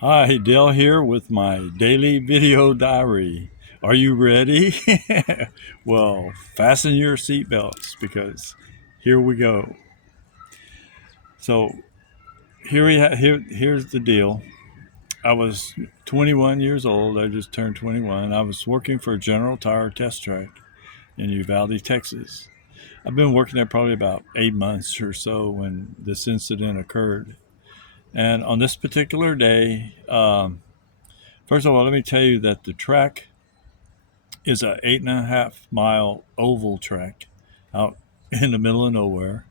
Hi, Dale here with my daily video diary. Are you ready? Well, fasten your seatbelts because here we go. So here's the deal. I was 21 years old. I just turned 21. I was working for General Tire Test Track in Uvalde, Texas. I've been working there probably about 8 months or so when this incident occurred. And on this particular day, first of all, let me tell you that the track is a 8.5 mile oval track out in the middle of nowhere,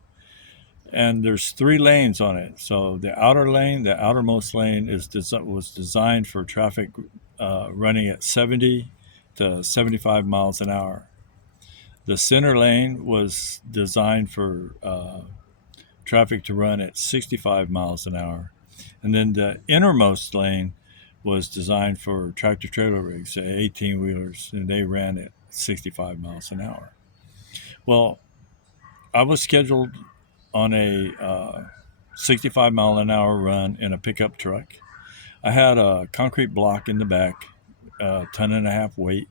and there's 3 lanes on it. So the outer lane, the outermost lane, was designed for traffic running at 70 to 75 miles an hour. The center lane was designed for traffic to run at 65 miles an hour, and then the innermost lane was designed for tractor trailer rigs, 18 wheelers, and they ran at 65 miles an hour. Well, I was scheduled on a 65 mile an hour run in a pickup truck. I had a concrete block in the back, a ton and a half weight.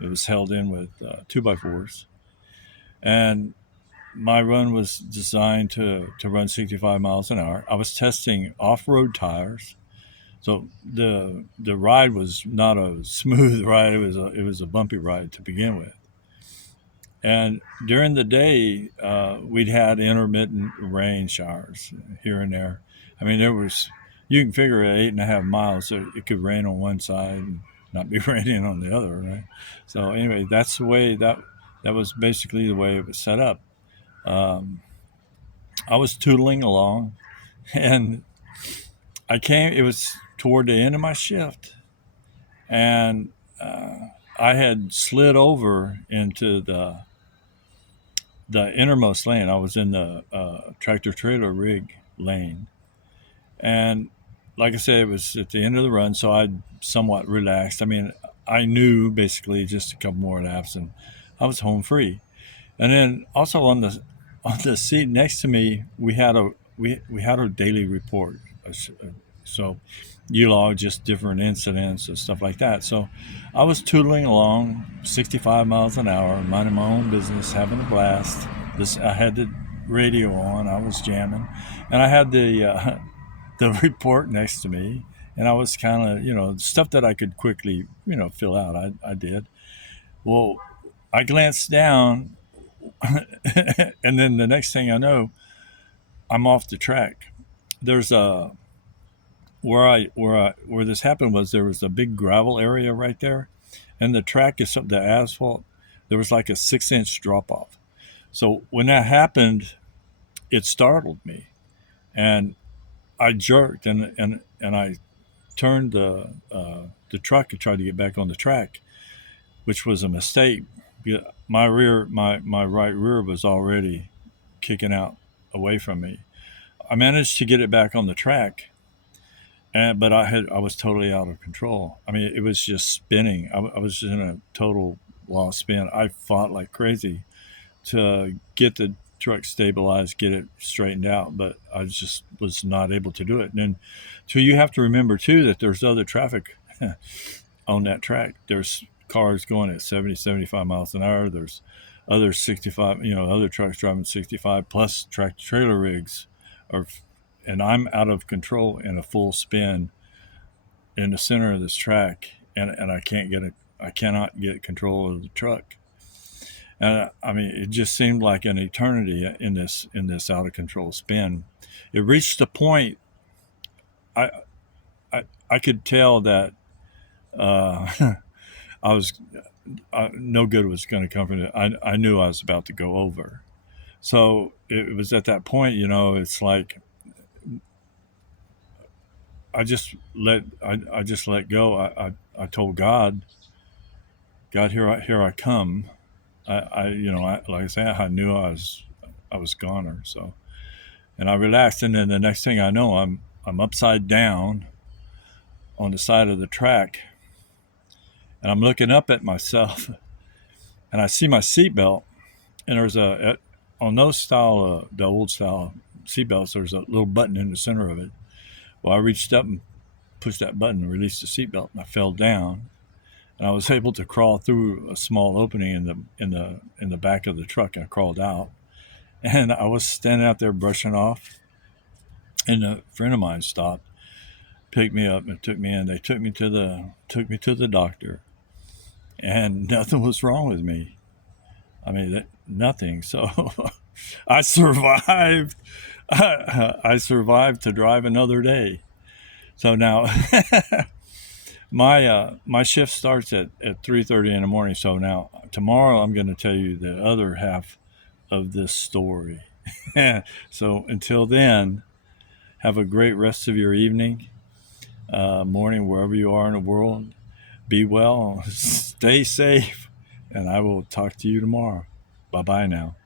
It was held in with 2x4s. And my run was designed to run 65 miles an hour. I was testing off road tires. So the ride was not a smooth ride. It was a bumpy ride to begin with. And during the day, we'd had intermittent rain showers here and there. I mean, you can figure at 8.5 miles, so it could rain on one side and not be raining on the other, right? So anyway, that's the way that was basically the way it was set up. Um, I was tootling along, and it was toward the end of my shift, and I had slid over into the innermost lane. I was in the tractor trailer rig lane, and like I said, it was at the end of the run, so I somewhat relaxed. I mean, I knew basically just a couple more laps, and I was home free. And then also on the seat next to me, we had a daily report. So you log just different incidents and stuff like that. So I was tootling along 65 miles an hour, minding my own business, having a blast. I had the radio on, I was jamming, and I had the report next to me, and I was kind of, stuff that I could quickly, fill out. I did. Well, I glanced down, and then the next thing I know, I'm off the track. There's a where this happened was there was a big gravel area right there, and the track is the asphalt. There was like a 6-inch drop off. So when that happened, it startled me, and I jerked and I turned the truck and tried to get back on the track, which was a mistake. Yeah, my right rear was already kicking out away from me. I managed to get it back on the track, but I was totally out of control. I mean, it was just spinning. I was just in a total lost spin. I fought like crazy to get the truck stabilized, get it straightened out, but I just was not able to do it. And then, so you have to remember too that there's other traffic on that track. There's cars going at 70, 75 miles an hour. There's other 65, other trucks driving 65 plus tractor trailer rigs are, and I'm out of control in a full spin in the center of this track, and I cannot get control of the truck. And I mean, it just seemed like an eternity in this out of control spin. It reached a point I I could tell that I was no good was going to come from it. I knew I was about to go over. So it was at that point, it's like I just let go. I told God, here I come. Like I said, I knew I was goner. So, and I relaxed, and then the next thing I know, I'm upside down on the side of the track, and I'm looking up at myself, and I see my seatbelt, and on those style, the old style seatbelts, there's a little button in the center of it. Well, I reached up and pushed that button and released the seatbelt, and I fell down. And I was able to crawl through a small opening in the back of the truck, and I crawled out. And I was standing out there brushing off, and a friend of mine stopped, picked me up, and took me in. They took me to the doctor, and nothing was wrong with me. I mean, nothing. So I survived. I survived to drive another day. So now my shift starts at 3:30 in the morning. So now tomorrow I'm going to tell you the other half of this story. So until then, have a great rest of your evening, morning, wherever you are in the world. Be well, stay safe, and I will talk to you tomorrow. Bye bye now.